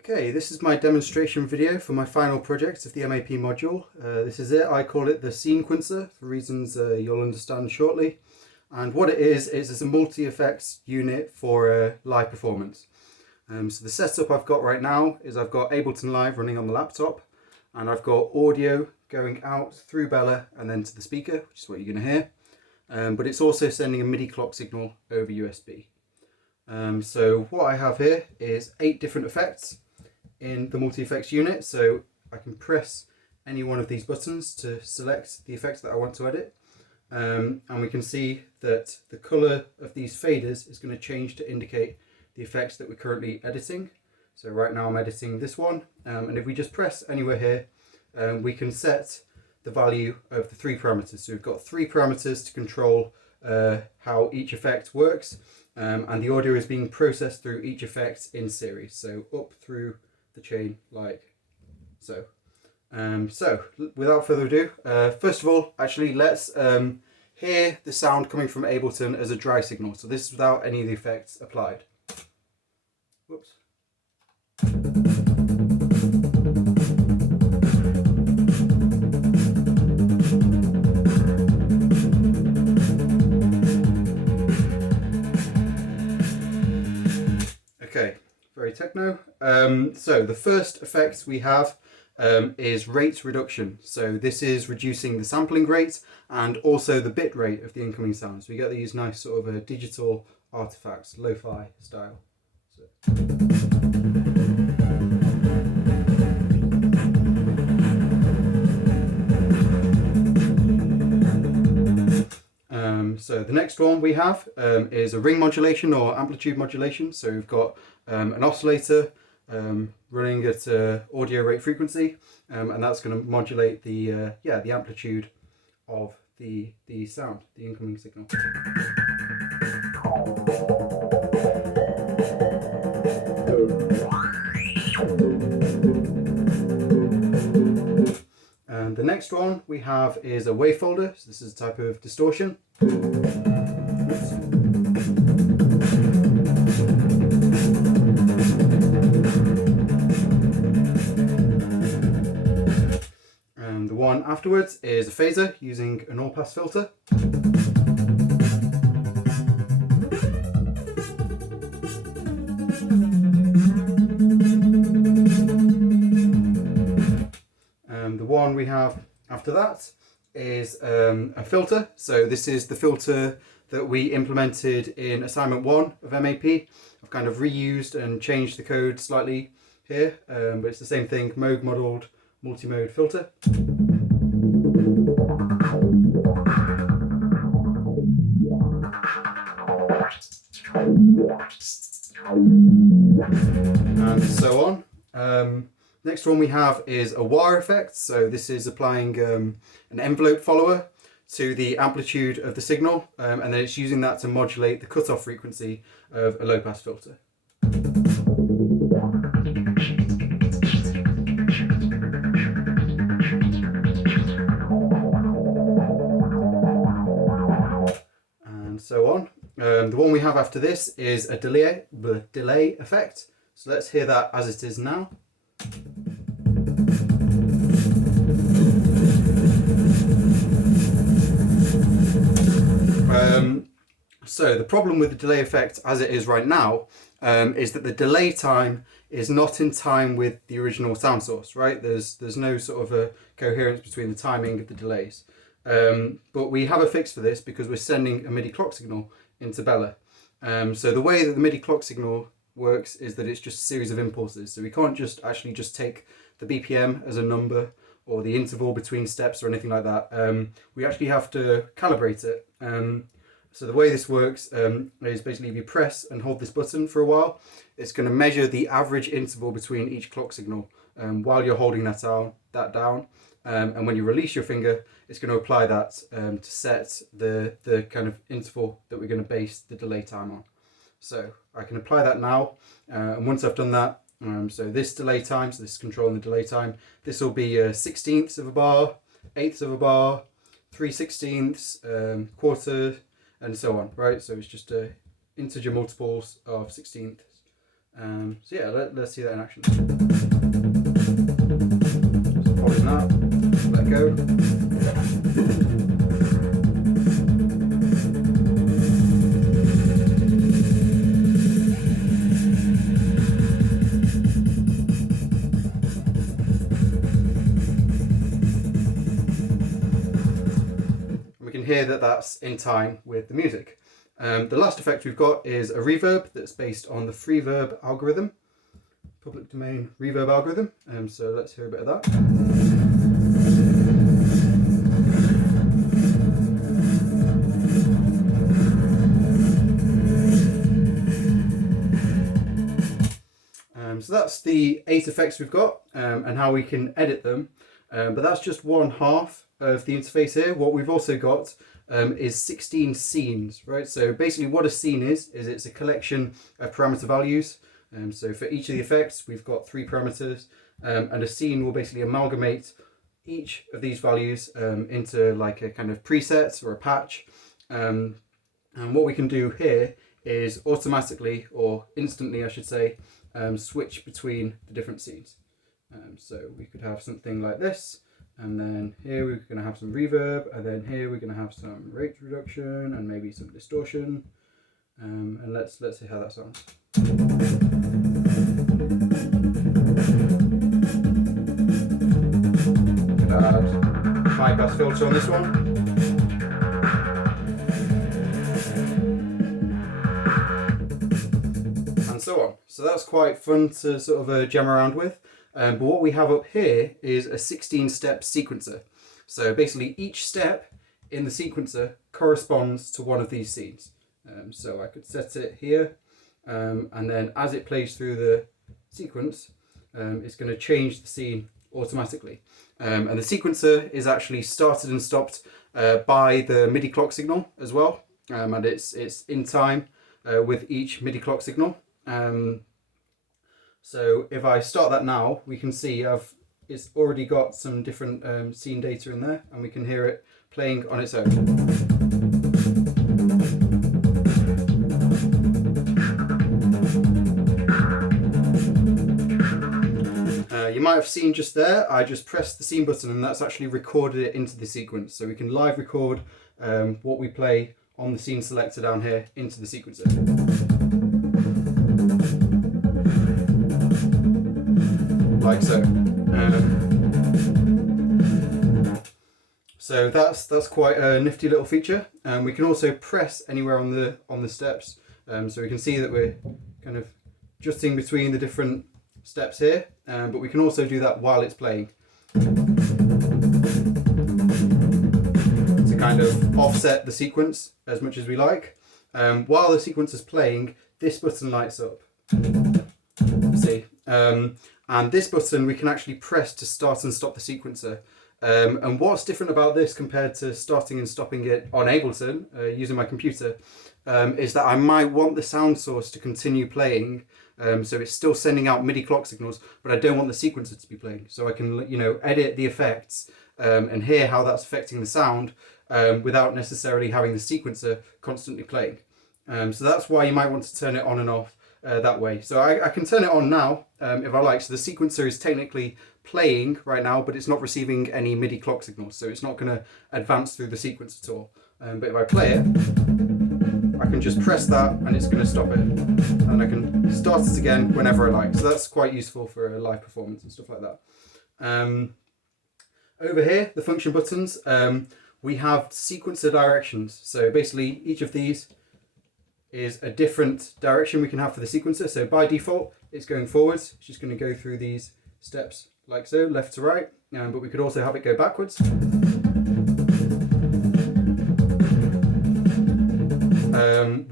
Okay, this is my demonstration video for my final project of the MAP module. This is it. I call it the sequencer for reasons you'll understand shortly. And what it is it's a multi-effects unit for live performance. So the setup I've got right now is I've got Ableton Live running on the laptop, and I've got audio going out through Bella and then to the speaker, which is what you're going to hear. But it's also sending a MIDI clock signal over USB. So what I have here is 8 different effects in the multi-effects unit. So I can press any one of these buttons to select the effects that I want to edit. And we can see that the color of these faders is going to change to indicate the effects that we're currently editing. So right now I'm editing this one, and if we just press anywhere here, we can set the value of the 3 parameters. So we've got 3 parameters to control how each effect works, and the audio is being processed through each effect in series, so up through the chain like so. So without further ado, first of all, actually let's hear the sound coming from Ableton as a dry signal. So this is without any of the effects applied. Whoops. Okay, very techno. So the first effect we have is rate reduction. So this is reducing the sampling rate and also the bit rate of the incoming sounds. We get these nice sort of digital artifacts, lo-fi style. So the next one we have is a ring modulation or amplitude modulation. So we've got an oscillator running at audio rate frequency, and that's going to modulate the the amplitude of the sound, the incoming signal. And the next one we have is a wave folder. So this is a type of distortion. And the one afterwards is a phaser using an all-pass filter. The one we have after that is a filter. So this is the filter that we implemented in assignment 1 of MAP. I've kind of reused and changed the code slightly here, but it's the same thing, Moog modeled multi-mode filter. And so on. Next one we have is a wah effect. So this is applying an envelope follower to the amplitude of the signal, and then it's using that to modulate the cutoff frequency of a low-pass filter. And so on. The one we have after this is a delay effect. So let's hear that as it is now. So the problem with the delay effect as it is right now is that the delay time is not in time with the original sound source, right? There's no sort of a coherence between the timing of the delays. But we have a fix for this because we're sending a MIDI clock signal into Bella. So the way that the MIDI clock signal works is that it's just a series of impulses. So we can't just take the BPM as a number or the interval between steps or anything like that. We actually have to calibrate it. So the way this works is basically if you press and hold this button for a while, it's going to measure the average interval between each clock signal while you're holding that down. And when you release your finger, it's going to apply that to set the kind of interval that we're going to base the delay time on. So I can apply that now, and once I've done that, so this delay time, so this is controlling the delay time, this will be 1/16 of a bar, 1/8 of a bar, 3/16, quarter, and so on, right? So it's just integer multiples of 1/16 So yeah, let's see that in action. Just holding that, let go. We can hear that that's in time with the music. The last effect we've got is a reverb that's based on the Freeverb algorithm, public domain reverb algorithm. So let's hear a bit of that. So that's the 8 effects we've got and how we can edit them. But that's just one half of the interface here. What we've also got is 16 scenes, right? So basically what a scene is it's a collection of parameter values. So for each of the effects, we've got 3 parameters, and a scene will basically amalgamate each of these values into like a kind of preset or a patch. And what we can do here is automatically, or instantly I should say, switch between the different scenes. So we could have something like this, and then here we're going to have some reverb, and then here we're going to have some rate reduction and maybe some distortion. And let's see how that sounds. Could add high pass filter on this one. And so on. So that's quite fun to sort of jam around with. But what we have up here is a 16-step sequencer. So basically each step in the sequencer corresponds to one of these scenes. So I could set it here, and then as it plays through the sequence, it's going to change the scene automatically. And the sequencer is actually started and stopped by the MIDI clock signal as well, and it's in time with each MIDI clock signal. So if I start that now, we can see it's already got some different scene data in there, and we can hear it playing on its own. You might have seen just there, I just pressed the scene button and that's actually recorded it into the sequence. So we can live record what we play on the scene selector down here into the sequencer. Like so. So that's quite a nifty little feature. We can also press anywhere on the steps, so we can see that we're kind of adjusting between the different steps here, but we can also do that while it's playing to kind of offset the sequence as much as we like. While the sequence is playing, this button lights up. See, and this button we can actually press to start and stop the sequencer. And what's different about this compared to starting and stopping it on Ableton using my computer is that I might want the sound source to continue playing, so it's still sending out MIDI clock signals, but I don't want the sequencer to be playing. So I can, edit the effects and hear how that's affecting the sound without necessarily having the sequencer constantly playing. So that's why you might want to turn it on and off that way. So I can turn it on now if I like. So the sequencer is technically playing right now, but it's not receiving any MIDI clock signals, so it's not going to advance through the sequence at all. But if I play it, I can just press that and it's going to stop it, and I can start it again whenever I like. So that's quite useful for a live performance and stuff like that. Over here, the function buttons, we have sequencer directions. So basically each of these is a different direction we can have for the sequencer. So by default, it's going forwards. It's just going to go through these steps like so, left to right, but we could also have it go backwards.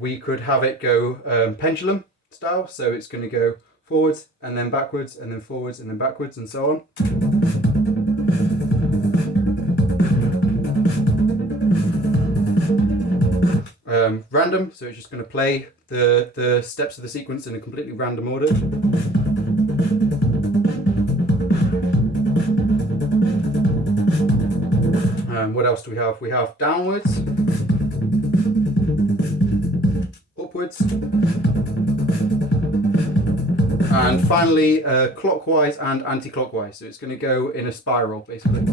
We could have it go pendulum style, so it's going to go forwards and then backwards and then forwards and then backwards and so on. Random, so it's just going to play the steps of the sequence in a completely random order. What else do we have? We have downwards, upwards, And finally, clockwise and anti-clockwise. So it's going to go in a spiral, basically.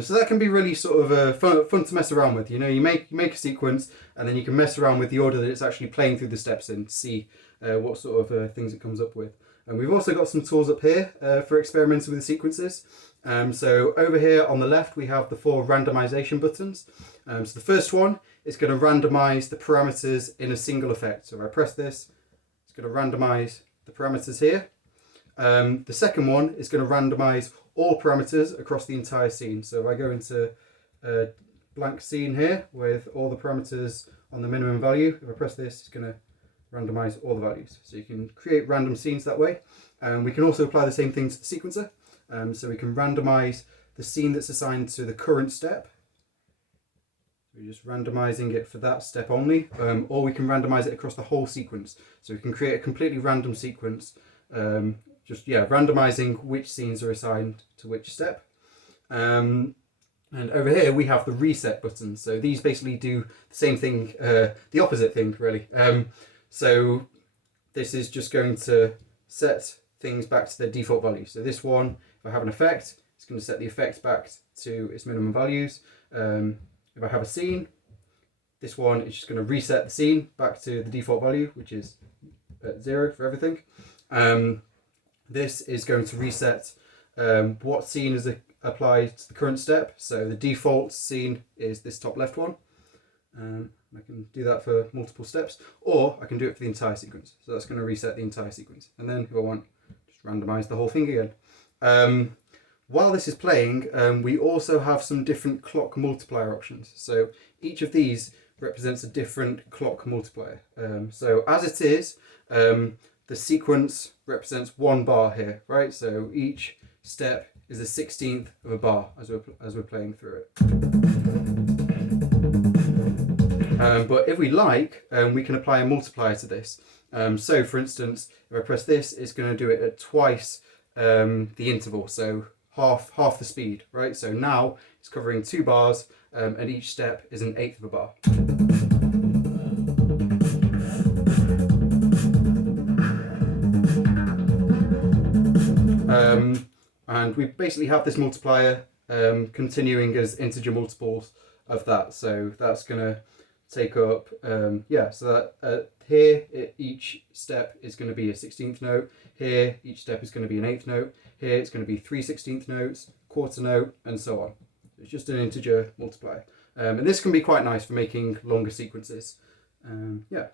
So that can be really sort of fun to mess around with. You know, you make a sequence, and then you can mess around with the order that it's actually playing through the steps in to see what sort of things it comes up with. And we've also got some tools up here for experimenting with the sequences. So over here on the left, we have the 4 randomization buttons. So the first one is going to randomize the parameters in a single effect. So if I press this, it's going to randomize the parameters here. The second one is going to randomize all parameters across the entire scene. So if I go into a blank scene here with all the parameters on the minimum value, if I press this, it's going to randomize all the values. So you can create random scenes that way. We can also apply the same thing to the sequencer. So we can randomize the scene that's assigned to the current step. We're just randomizing it for that step only, or we can randomize it across the whole sequence. So we can create a completely random sequence, randomizing which scenes are assigned to which step. And over here we have the reset buttons. So these basically do the same thing, the opposite thing really. So this is just going to set things back to their default value. So this one, if I have an effect, it's going to set the effect back to its minimum values. If I have a scene, this one is just going to reset the scene back to the default value, which is 0 for everything. This is going to reset what scene is applied to the current step. So the default scene is this top left one. I can do that for multiple steps, or I can do it for the entire sequence. So that's going to reset the entire sequence. And then if I want, just randomize the whole thing again. While this is playing, we also have some different clock multiplier options. So each of these represents a different clock multiplier. So as it is, the sequence represents 1 bar here, right? So each step is a 16th of a bar as we're playing through it. But if we like, we can apply a multiplier to this. So for instance, if I press this, it's going to do it at twice the interval, so half the speed, right? So now it's covering 2 bars, and each step is an 1/8 of a bar. And we basically have this multiplier continuing as integer multiples of that. So that's going to take up, so that here each step is going to be a 16th note. Here each step is going to be an 1/8 note. Here it's going to be 3 16th notes, quarter note, and so on. It's just an integer multiplier. And this can be quite nice for making longer sequences. Yeah.